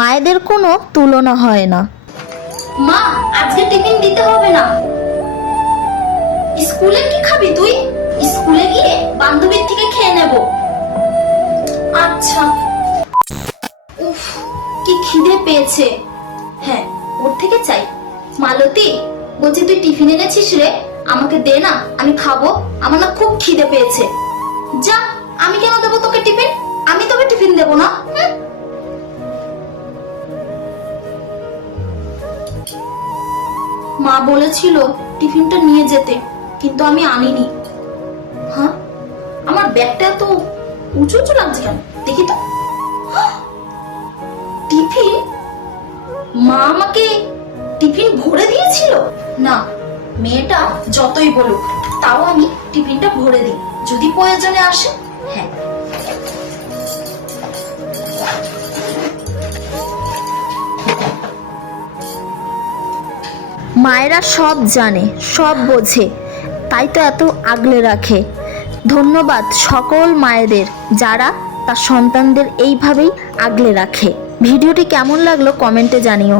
মায়েদের কোনো তুলনা হয় না। মা, আজকে টিফিন দিতে হবে না। স্কুলে কি খাবি তুই? স্কুলে গিয়ে বান্ধবীর থেকে খেয়ে নেব। আচ্ছা। উফ, কি খিদে পেয়েছে। হ্যাঁ, ওর থেকে চাই। মালতী, বলছি তুই টিফিন এনেছিস রে? আমাকে দে না, আমি খাবো। আমার না খুব খিদে পেয়েছে। যা, আমি কেন দেবো তোকে টিফিন? আমি তোকে টিফিন দেবো না। মা বলেছিল টিফিনটা নিয়ে যেতে, কিন্তু আমি আনিনি। হ্যাঁ, আমার ব্যাগটা তো উঁচু উঁচু লাগছে কেন? দেখি তো। টিফিন? মা আমাকে টিফিন ভরে দিয়েছিল? না, মেয়েটা যতই বলুক, তাও আমি টিফিনটা ভরে দিই, যদি প্রয়োজনে আসে। হ্যাঁ, মায়েরা সব জানে, সব বোঝে, তাই তো এত আগলে রাখে। ধন্যবাদ সকল মায়েদের যারা তার সন্তানদের এইভাবেই আগলে রাখে। ভিডিওটি কেমন লাগলো কমেন্টে জানিও।